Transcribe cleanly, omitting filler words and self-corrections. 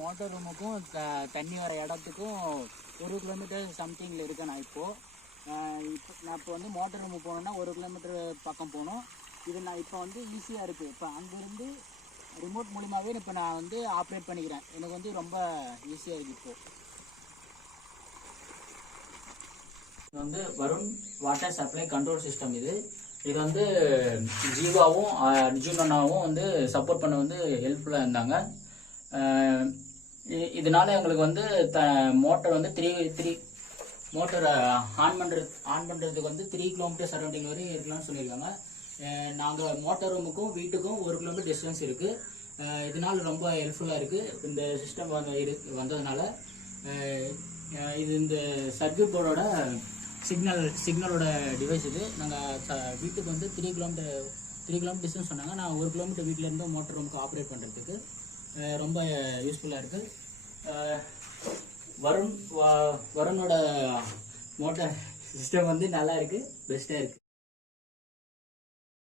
Motor ரூமுக்கும் தண்ணி வர இடத்துக்கும் 1 கிலோமீட்டர் சம்திங்கில் இருக்கேன் நான் இப்போது. நான் இப்போ வந்து மோட்டர் ரூமு போனோன்னா 1 கிலோமீட்டர் பக்கம் போகணும். இது நான் இப்போ வந்து ஈஸியாக இருக்குது. இப்போ அங்கேருந்து ரிமோட் மூலிமாவே இப்போ நான் வந்து ஆப்ரேட் பண்ணிக்கிறேன். எனக்கு வந்து ரொம்ப ஈஸியாக இருக்குது. இப்போது இது வந்து Varun water supply control system. இது வந்து ஜீவாவும் அர்ஜுனனாவும் வந்து சப்போர்ட் பண்ண வந்து ஹெல்ப்ஃபுல்லாக இருந்தாங்க. இதனால எங்களுக்கு வந்து மோட்டர் வந்து மோட்டரை ஆன் பண்ணுறதுக்கு வந்து 3 கிலோமீட்டர் சரௌண்டிங் வரையும் இருக்கலாம்னு சொல்லியிருக்காங்க. நாங்கள் மோட்டர் ரூமுக்கும் வீட்டுக்கும் 1 கிலோமீட்டர் டிஸ்டன்ஸ் இருக்குது. இதனால் ரொம்ப ஹெல்ப்ஃபுல்லாக இருக்குது இந்த சிஸ்டம் வந்ததுனால. இது இந்த சர்க்யூட் போர்டோட சிக்னலோட டிவைஸ். இது நாங்கள் வீட்டுக்கு வந்து 3 கிலோமீட்டர் டிஸ்டன்ஸ் சொன்னாங்க. நான் 1 கிலோமீட்டர் வீட்டிலேருந்து மோட்டர் ரூமுக்கு ஆப்ரேட் பண்ணுறதுக்கு ரொம்ப யூஸ்ஃபுல்லாக இருக்குது. வருணோட மோட்டார் சிஸ்டம் வந்து நல்லா இருக்குது, பெஸ்ட்டாக இருக்குது.